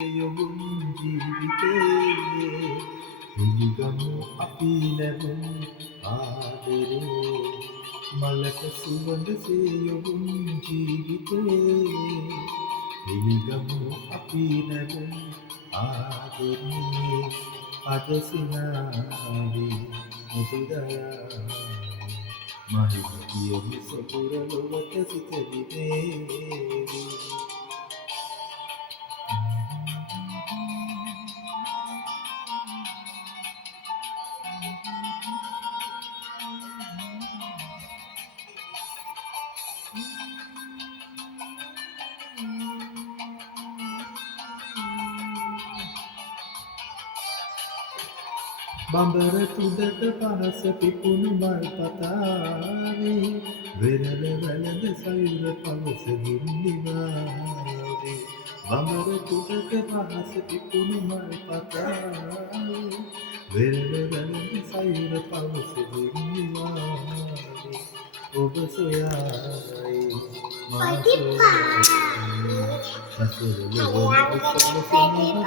යොමුන් ජීවිතේ පිළිගමු අපි ලැබුම් ආදරේ මලක සුවඳසේ යොමුන් ජීවිතේ පිළිගමු අපි ලැබුම් ආදරේ අද සිනාවේ මුදුදයා මහිතකිය විසපුර ලොවට සිත විදේවි බඹර තුඩක පහස පිපුණු මල් පතාවේ වෙරළ වැළඳ සයුර පවස ගින්නිවාවේ බඹර තුඩක පහස පිපුණු මල් පතාවේ වෙරළ වැළඳ සයුර පවස ගින්නිවාවේ ඔබ සොයායි මා සොයායි සසර ලොව ඔබ සොයායි